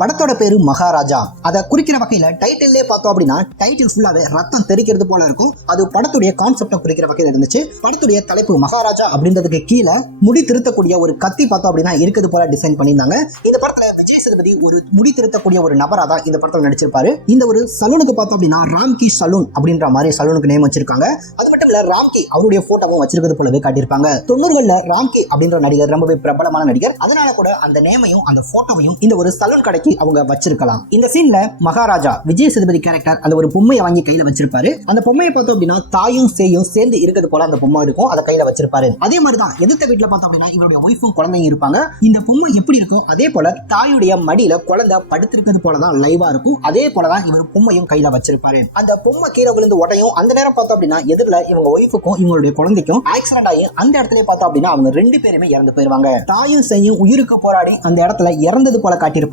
படத்தோட பேரு மகாராஜா. அதை குறிக்கிற வகையில டைட்டிலே பார்த்தோம் அப்படின்னா டைட்டில் ஃபுல்லாவே ரத்தம் தெரிக்கிறது போல இருக்கும். அது படத்துடைய கான்செப்டை குறிக்கிற வகையில இருந்துச்சு. படத்துடைய தலைப்பு மகாராஜா அப்படின்றதுக்கு கீழே முடி திருத்தக்கூடிய ஒரு கத்தி பார்த்தோம் அப்படின்னா இருக்குது போல டிசைன் பண்ணியிருந்தாங்க. இந்த படத்துல விஜய் சேதுபதி ஒரு முடி திருத்தக்கூடிய ஒரு நபரா தான் இந்த படத்துல நடிச்சிருப்பாரு. இந்த ஒரு சலூனுக்கு பார்த்தோம் அப்படின்னா ராம்கி சலூன் அப்படின்ற மாதிரி சலூனுக்கு நேம் வச்சிருக்காங்க. அது மட்டும் இல்ல ராம்கி அவருடைய போட்டோவும் வச்சிருக்கிறது போலவே காட்டியிருப்பாங்க. 90களில் ராம்கி அப்படின்ற நடிகர் ரொம்பவே பிரபலமான நடிகர். அதனால கூட அந்த நேமையும் அந்த போட்டோவையும் இந்த ஒரு சலூன் கடை அவங்க வச்சிருக்கலாம். இந்த சீன்ல மகாராஜா விஜய் சேதுபதி கேரக்டர் அந்த ஒரு பொம்மையை வாங்கி கையில வச்சிருப்பாரு. அந்த பொம்மையை பார்த்தோம் அப்படின்னா தாயும் சேயும் சேர்ந்து இருக்கிறது போல அந்த பொம்மை இருக்கும். அதை கையில வச்சிருப்பாரு. அதே மாதிரிதான் எதிர்த்த வீட்டுல பார்த்தோம் அப்படின்னா இவருடைய ஒய்ஃபும் குழந்தையும் இருப்பாங்க. இந்த பொம்மை எப்படி இருக்கும் அதே போல தாயுடைய மடியில குழந்தை படுத்திருக்கிறது போலதான் லைவா இருக்கும். அதே போலதான் இவர் பொம்மையும் கையில வச்சிருப்பாரு. அந்த பொம்மை கீழே விழுந்து உடையும். அந்த நேரம் பார்த்தோம் அப்படின்னா எதிரில இவங்க ஒய்ஃபுக்கும் இவங்களுடைய குழந்தைக்கும் ஆக்சிடென்ட் ஆகி அந்த இடத்துல பார்த்தோம் அப்படின்னா அவங்க 2 பேருமே இறந்து போயிருவாங்க. தாயும் சேயும் உயிருக்கு போராடி அந்த இடத்துல இறந்தது போல காட்டியிருப்பாங்க.